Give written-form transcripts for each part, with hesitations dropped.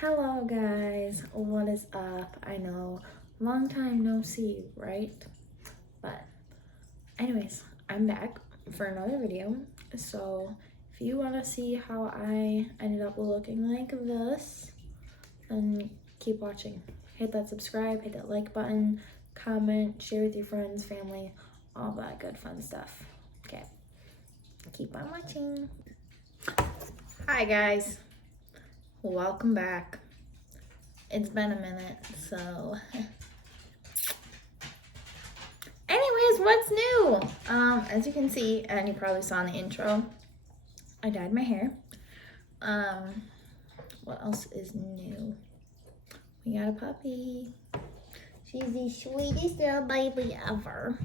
Hello guys, what is up? I know, long time no see, right? But anyways, I'm back for another video. So if you want to see how I ended up looking like this, then keep watching. Hit that subscribe, hit that like button, comment, share with your friends, family, all that good fun stuff. Okay, keep on watching. Hi guys. Welcome back. It's been a minute, so anyways, what's new? As you can see, and you probably saw in the intro, I dyed my hair. What else is new? We got a puppy. She's the sweetest little baby ever.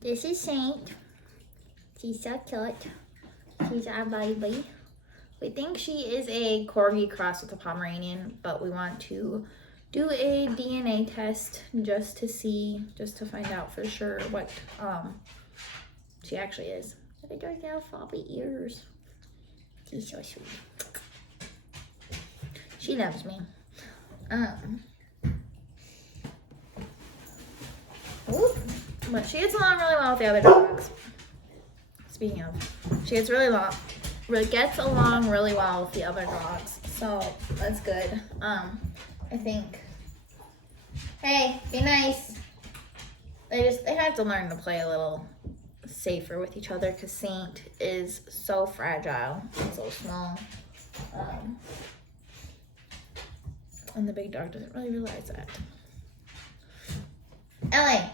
This is Saint. She's so cute. She's our baby. We think she is a Corgi cross with a Pomeranian, but we want to do a DNA test just to find out for sure what she actually is. Look at those little floppy ears. She's so sweet. She loves me. But she gets along really well with the other dogs. Speaking of, she gets gets along really well with the other dogs, so that's good. I think. Hey, be nice. They have to learn to play a little safer with each other because Saint is so fragile and so small, and the big dog doesn't really realize that. Ellie,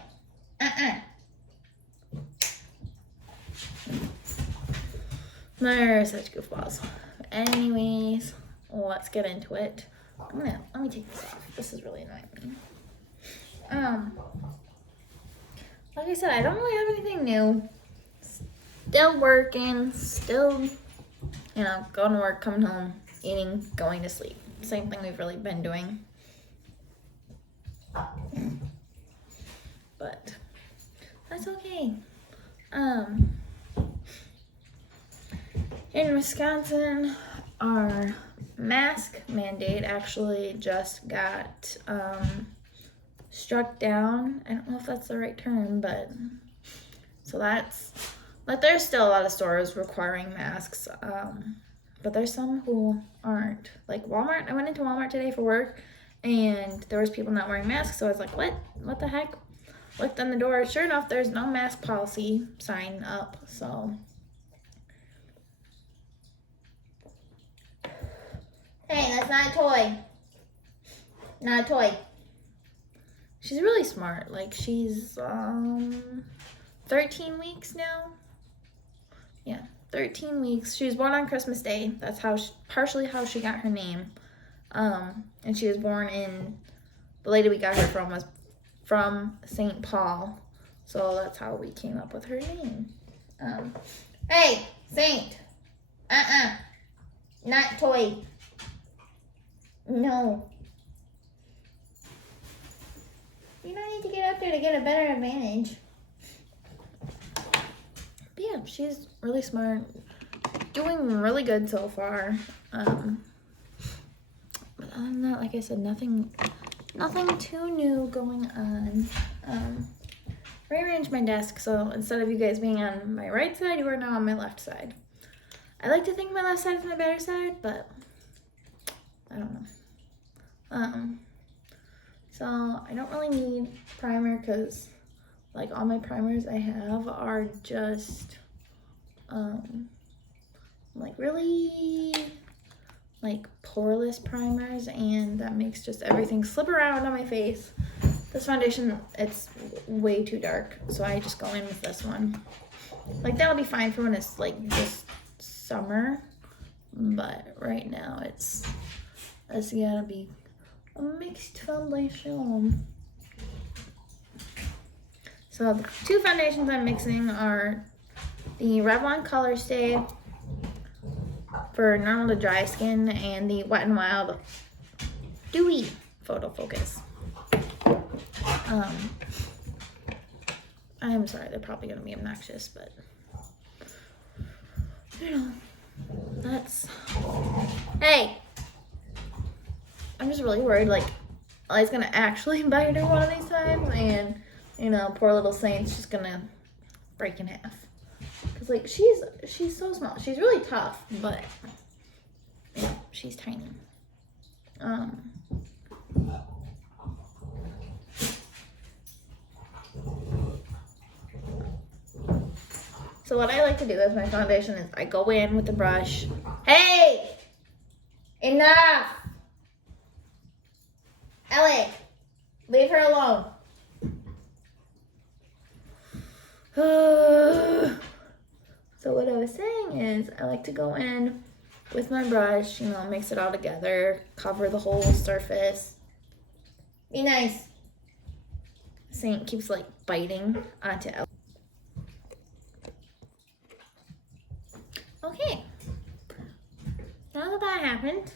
They're such goofballs. Anyways, let's get into it. Let me take this off. This is really annoying me. Like I said, I don't really have anything new. Still working, still, going to work, coming home, eating, going to sleep. Same thing we've really been doing. But that's okay. In Wisconsin, our mask mandate actually just got struck down. I don't know if that's the right term, but there's still a lot of stores requiring masks, but there's some who aren't. Like Walmart, I went into Walmart today for work, and there was people not wearing masks, so I was like, what the heck? Looked on the door, sure enough, there's no mask policy sign up, so. Hey, that's not a toy. Not a toy. She's really smart. Like, she's 13 weeks now. Yeah, 13 weeks. She was born on Christmas Day. That's partially how she got her name. And she was born the lady we got her from was from St. Paul. So that's how we came up with her name. Hey, Saint. Not toy. No. You don't need to get up there to get a better advantage. But yeah, she's really smart. Doing really good so far. But other than that, like I said, nothing too new going on. Rearranged my desk, so instead of you guys being on my right side, you are now on my left side. I like to think my left side is my better side, but I don't know. So I don't really need primer because like all my primers I have are just like really like poreless primers, and that makes just everything slip around on my face. This foundation, it's way too dark, so I just go in with this one. Like that'll be fine for when it's like just summer, but right now it's gotta be a mixed foundation. So the two foundations I'm mixing are the Revlon Color Stay for normal to dry skin and the Wet n Wild Dewy Photo Focus. I'm sorry, they're probably gonna be obnoxious, but you know, that's, hey, I'm just really worried, like, Ellie's gonna actually bite her one of these times, and, you know, poor little Saint's just gonna break in half. Cause, like, she's so small. She's really tough, but, you know, she's tiny. So what I like to do with my foundation is I go in with the brush. Hey! Enough! Ellie, leave her alone. So what I was saying is I like to go in with my brush, you know, mix it all together, cover the whole surface. Be nice. Saint keeps like biting onto Ellie. Okay. Now that happened,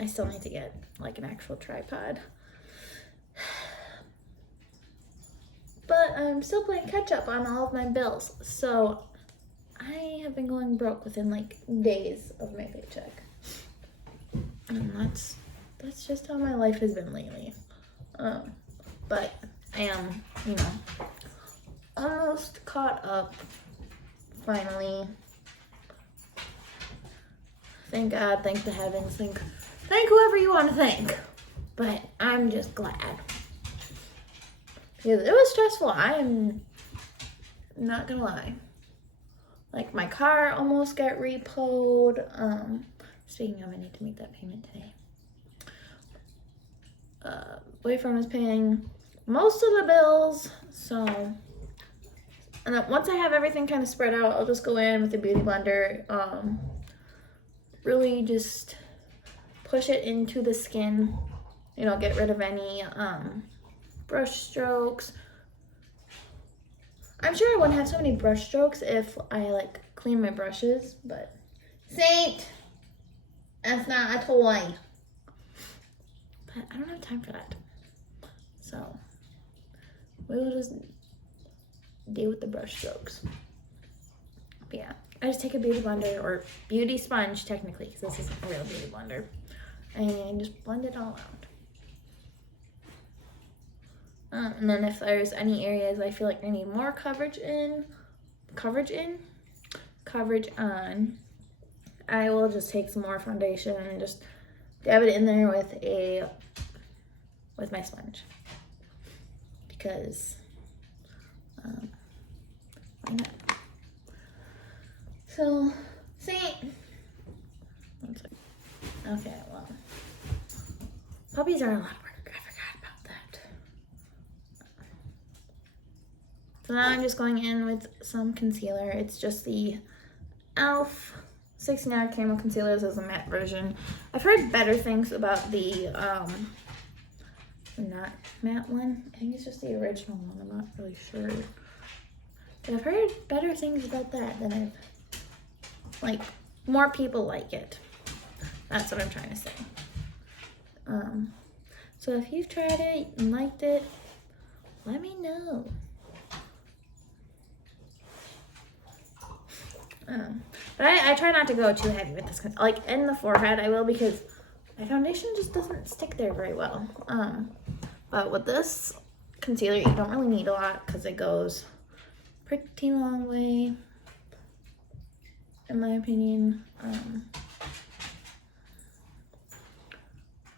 I still need to get like an actual tripod. But I'm still playing catch up on all of my bills. So I have been going broke within like days of my paycheck. And that's just how my life has been lately. But I am, you know, almost caught up finally. Thank God, thank the heavens, thank whoever you want to thank. But I'm just glad. Because it was stressful, I am not gonna lie. Like, my car almost got repoed. Speaking of, I need to make that payment today. Boyfriend was paying most of the bills, so. And then once I have everything kind of spread out, I'll just go in with the beauty blender. Really just push it into the skin. You know, get rid of any brush strokes. I'm sure I wouldn't have so many brush strokes if I like clean my brushes, but Saint, that's not a toy. But I don't have time for that. So we'll just deal with the brush strokes. But yeah, I just take a beauty blender or beauty sponge technically, because this isn't a real beauty blender, and just blend it all out. And then if there's any areas I feel like I need more coverage on, I will just take some more foundation and just dab it in there with my sponge. Because why not? So, Saint. Okay, well, puppies are a lot of work. I forgot about that. So now I'm just going in with some concealer. It's just the e.l.f. 69 Camo Concealer. This is a matte version. I've heard better things about the not matte one. I think it's just the original one. I'm not really sure. But I've heard better things about that than more people like it. That's what I'm trying to say. So if you've tried it and liked it, let me know. But I try not to go too heavy with this. Like in the forehead, I will, because my foundation just doesn't stick there very well. But with this concealer, you don't really need a lot because it goes pretty long way, in my opinion.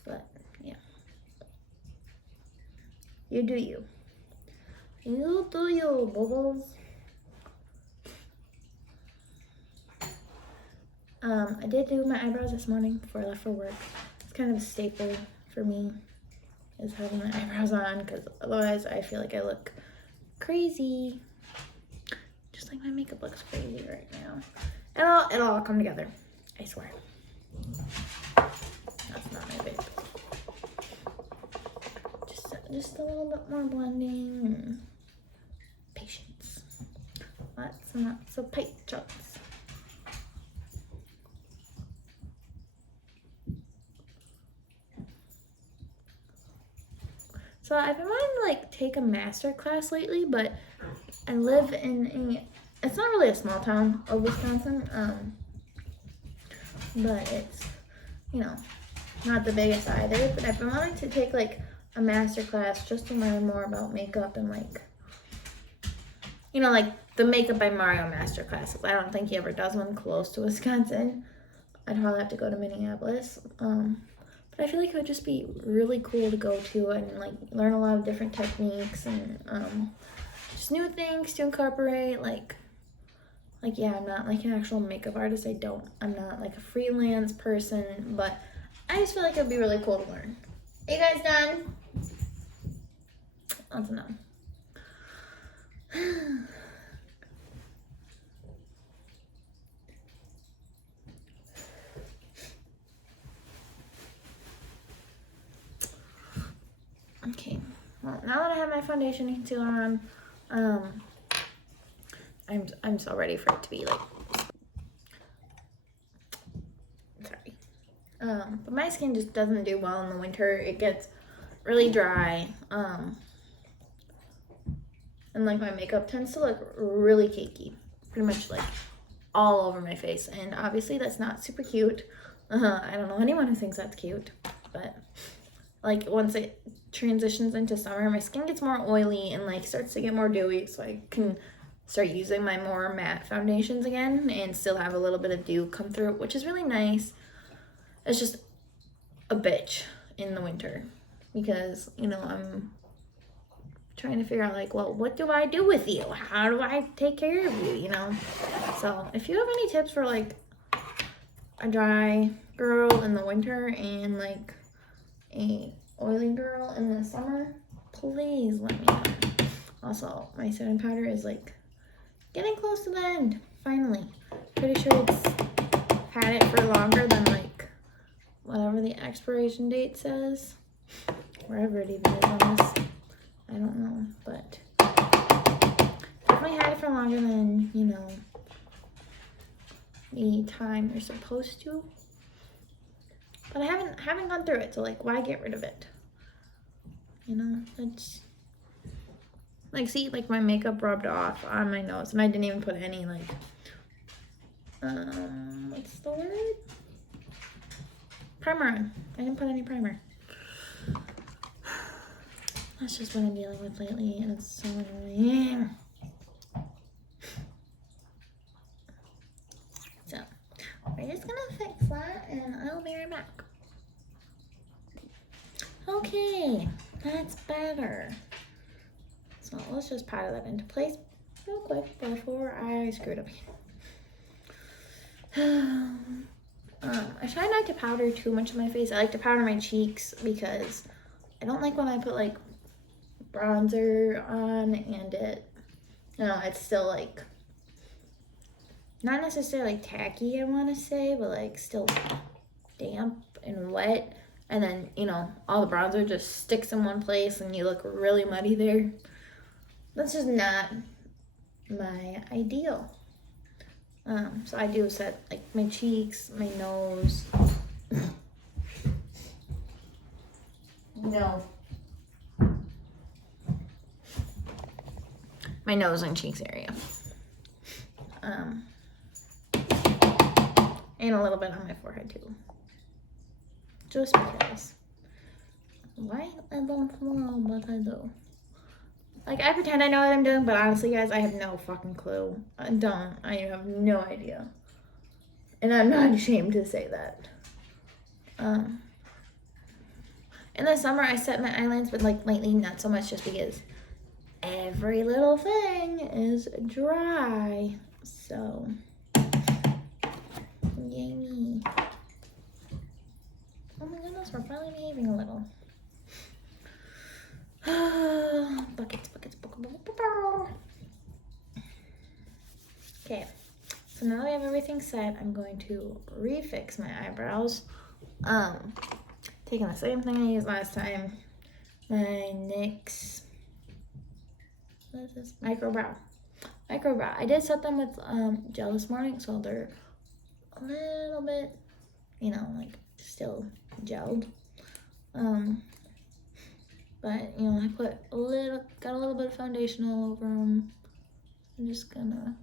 But yeah, you do you. You do you, bubbles. I did do my eyebrows this morning before I left for work. It's kind of a staple for me, is having my eyebrows on, because otherwise I feel like I look crazy. Just like my makeup looks crazy right now. It'll all come together, I swear. That's not my babe. Just a little bit more blending and patience. Lots and lots of patience. So I've been wanting to take a master class lately, but I live in it's not really a small town of Wisconsin, but it's, you know, not the biggest either. But I've been wanting to take like a master class just to learn more about makeup and like, you know, like the Makeup by Mario master classes. I don't think he ever does one close to Wisconsin. I'd probably have to go to Minneapolis. But I feel like it would just be really cool to go to and like learn a lot of different techniques and just new things to incorporate. Like yeah, I'm not like an actual makeup artist. I'm not like a freelance person, but I just feel like it'd be really cool to learn. Are you guys done? That's enough. Okay, well, now that I have my foundation and concealer on, I'm so ready for it to be like, sorry. But my skin just doesn't do well in the winter. It gets really dry, and like my makeup tends to look really cakey, pretty much like all over my face. And obviously that's not super cute. I don't know anyone who thinks that's cute, but like once it transitions into summer, my skin gets more oily and like starts to get more dewy, so I can start using my more matte foundations again and still have a little bit of dew come through, which is really nice. It's just a bitch in the winter because, you know, I'm trying to figure out like, well, what do I do with you? How do I take care of you, you know? So if you have any tips for like a dry girl in the winter and like a oily girl in the summer, please let me know. Also, my setting powder is like getting close to the end, finally. Pretty sure it's had it for longer than like whatever the expiration date says, wherever it even is on this. I don't know, but definitely had it for longer than, you know, the time you're supposed to. But I haven't gone through it, so like, why get rid of it? You know, it's like, see, like my makeup rubbed off on my nose, and I didn't even put any like, what's the word? Primer on. I didn't put any primer. That's just what I'm dealing with lately, and it's so annoying. So, we're just gonna fix that, and I'll be right back. Okay, that's better. So let's just powder that into place real quick before I screw it up again. I try not to powder too much of my face. I like to powder my cheeks because I don't like when I put like bronzer on and it, you know, it's still like not necessarily tacky, I want to say, but like still damp and wet, and then, you know, all the bronzer just sticks in one place and you look really muddy there. That's just not my ideal. So I do set like my cheeks, my nose. No. My nose and cheeks area. And a little bit on my forehead too. Just because. Why I don't know what I do. Like, I pretend I know what I'm doing, but honestly, guys, I have no fucking clue. I have no idea. And I'm not ashamed to say that. In the summer, I set my eyelids, but like lately, not so much, just because every little thing is dry. So, yay me. Oh my goodness, we're finally behaving a little. Buckets. Okay, so now that we have everything set, I'm going to refix my eyebrows. Taking the same thing I used last time. My NYX, what is this? Micro brow. I did set them with gel this morning, so they're a little bit, you know, like still gelled. But, you know, I got a little bit of foundation all over them. I'm just gonna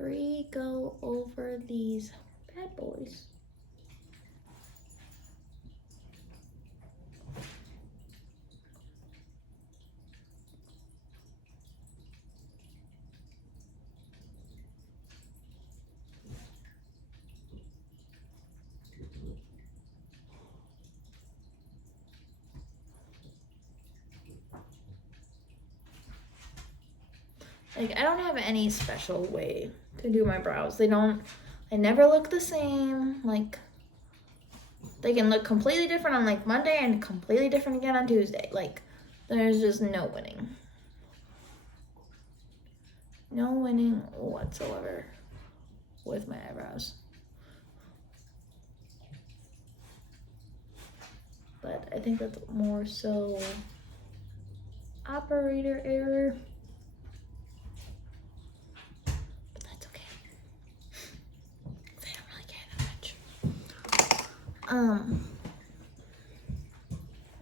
3 go over these bad boys. Like, I don't have any special way to do my brows. They never look the same. Like, they can look completely different on like Monday and completely different again on Tuesday. Like, there's just no winning. No winning whatsoever with my eyebrows. But I think that's more so operator error.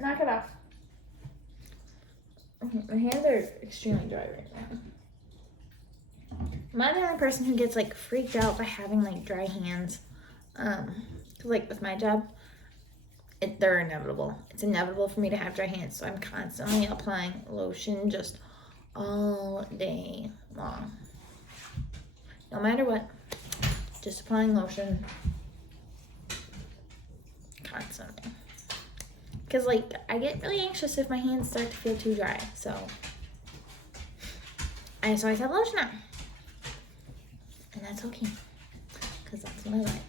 Knock it off. My hands are extremely dry right now. Am I the only person who gets like freaked out by having like dry hands? Cause like with my job, they're inevitable. It's inevitable for me to have dry hands, so I'm constantly applying lotion just all day long. No matter what, just applying lotion. Constantly, because like I get really anxious if my hands start to feel too dry, so I just always have lotion on, and that's okay, because that's what I like.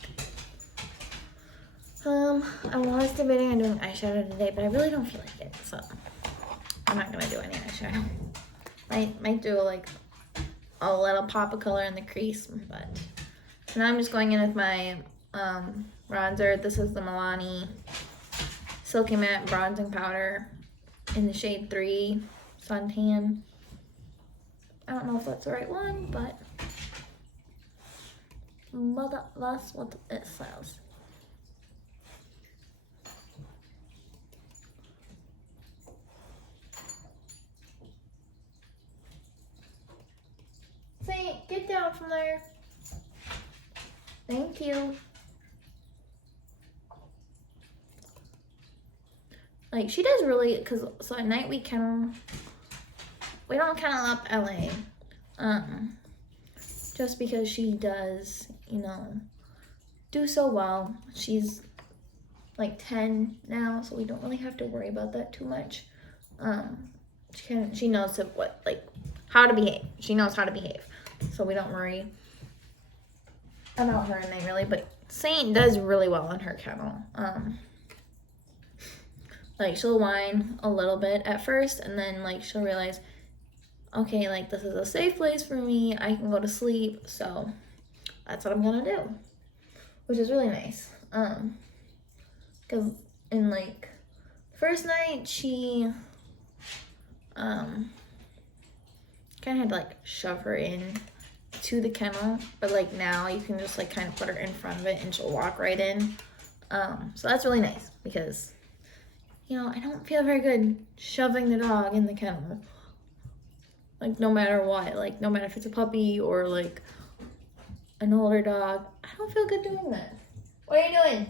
I was debating on doing eyeshadow today, but I really don't feel like it, so I'm not gonna do any eyeshadow. Might do like a little pop of color in the crease, but now I'm just going in with my bronzer. This is the Milani Silky Matte Bronzing Powder in the shade 3 Suntan. I don't know if that's the right one, but that's what it says. Say, get down from there. Thank you. Like, she does really, because so at night we don't kennel up LA, just because she does, you know, do so well. She's like 10 now, so we don't really have to worry about that too much. She knows how to behave. She knows how to behave, so we don't worry about her at night really. But Saint does really well in her kennel. Like, she'll whine a little bit at first, and then, like, she'll realize, okay, like, this is a safe place for me. I can go to sleep, so that's what I'm gonna do, which is really nice. Because in, like, the first night, she, kind of had to, like, shove her in to the kennel, but, like, now you can just, like, kind of put her in front of it, and she'll walk right in. So that's really nice, because you know, I don't feel very good shoving the dog in the kennel. Like, no matter what. Like, no matter if it's a puppy or, like, an older dog. I don't feel good doing that. What are you doing?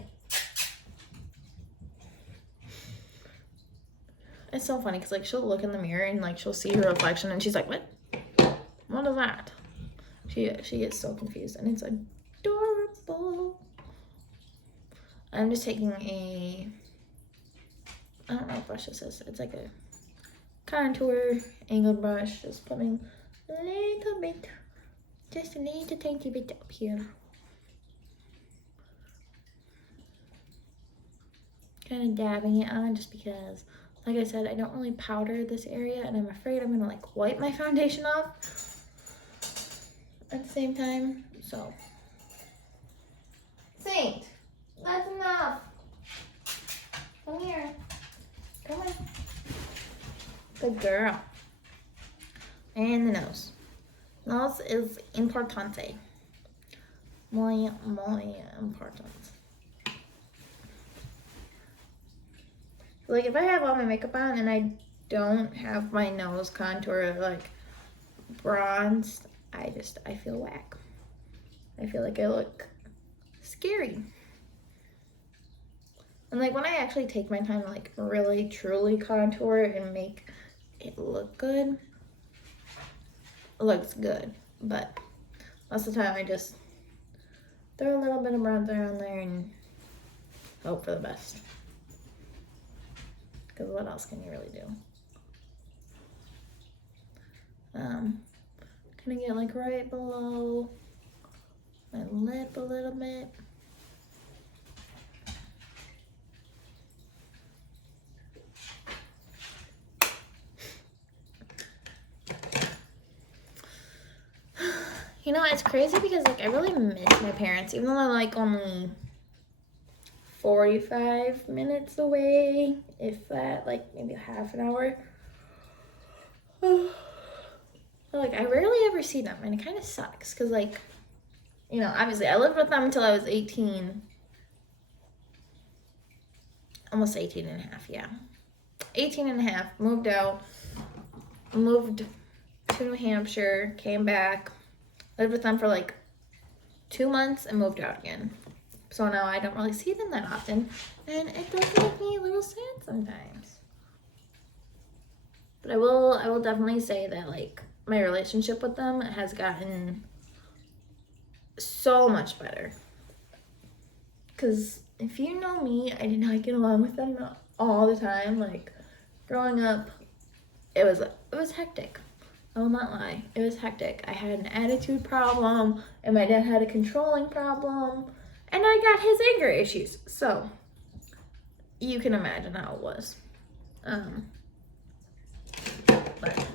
It's so funny because, like, she'll look in the mirror and, like, she'll see her reflection and she's like, what? What is that? She gets so confused and it's adorable. I'm just taking I don't know what brush this is. It's like a contour angled brush. Just putting a little bit, just a little tiny bit up here. Kind of dabbing it on just because, like I said, I don't really powder this area and I'm afraid I'm gonna like wipe my foundation off at the same time. So, Saint, that's enough. Come here. Come on. Good girl. And the nose. Nose is importante. Muy important. Like, if I have all my makeup on and I don't have my nose contour like bronzed, I feel whack. I feel like I look scary. And like when I actually take my time to like really truly contour it and make it look good, it looks good. But most of the time I just throw a little bit of bronzer on there and hope for the best. Because what else can you really do? Gonna get like right below my lip a little bit. You know, it's crazy because like I really miss my parents, even though they're like only 45 minutes away, if that, like maybe half an hour. Like I rarely ever see them, and it kind of sucks because like, you know, obviously I lived with them until I was 18, almost 18 and a half, yeah. 18 and a half, moved out, moved to New Hampshire, came back, lived with them for like 2 months and moved out again. So now I don't really see them that often, and it does make me a little sad sometimes. But I will definitely say that like my relationship with them has gotten so much better. Because if you know me, I did not get along with them all the time. Like growing up, it was hectic. I will not lie, it was hectic. I had an attitude problem, and my dad had a controlling problem, and I got his anger issues. So you can imagine how it was. But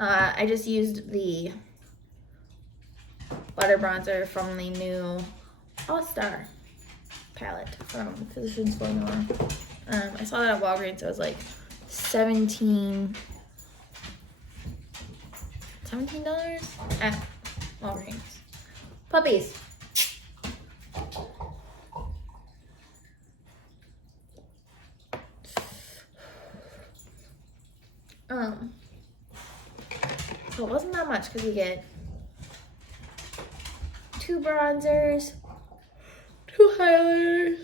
I just used the butter bronzer from the new All-Star palette from Physicians Formula. I saw that at Walgreens. It was like $17 at Walgreens. Puppies. So it wasn't that much because you get 2 bronzers, 2 highlighters,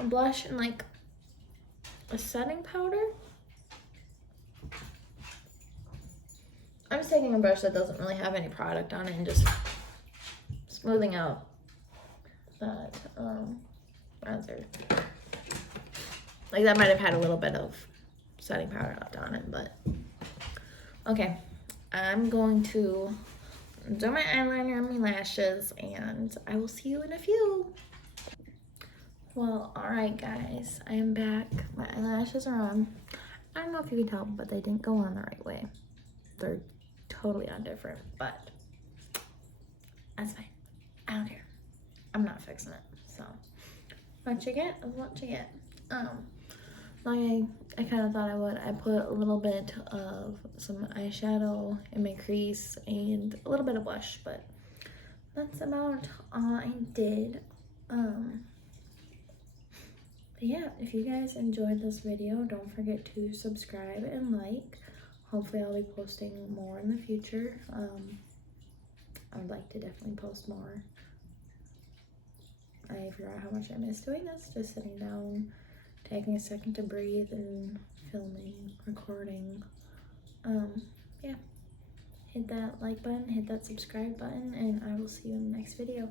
a blush, and like a setting powder. I'm just taking a brush that doesn't really have any product on it and just smoothing out that bronzer. Like that might have had a little bit of setting powder left on it, but okay. I'm going to do my eyeliner and my lashes, and I will see you in a few. Well, alright guys, I am back. My eyelashes are on. I don't know if you can tell, but they didn't go on the right way. They're totally on different, but that's fine. I don't care. I'm not fixing it. So what you get is what you get. Like I kind of thought I would. I put a little bit of some eyeshadow in my crease and a little bit of blush, but that's about all I did. But yeah, if you guys enjoyed this video, don't forget to subscribe and like. Hopefully I'll be posting more in the future. I would like to definitely post more. I forgot how much I miss doing this, just sitting down, taking a second to breathe and filming, recording. Yeah, hit that like button, hit that subscribe button, and I will see you in the next video.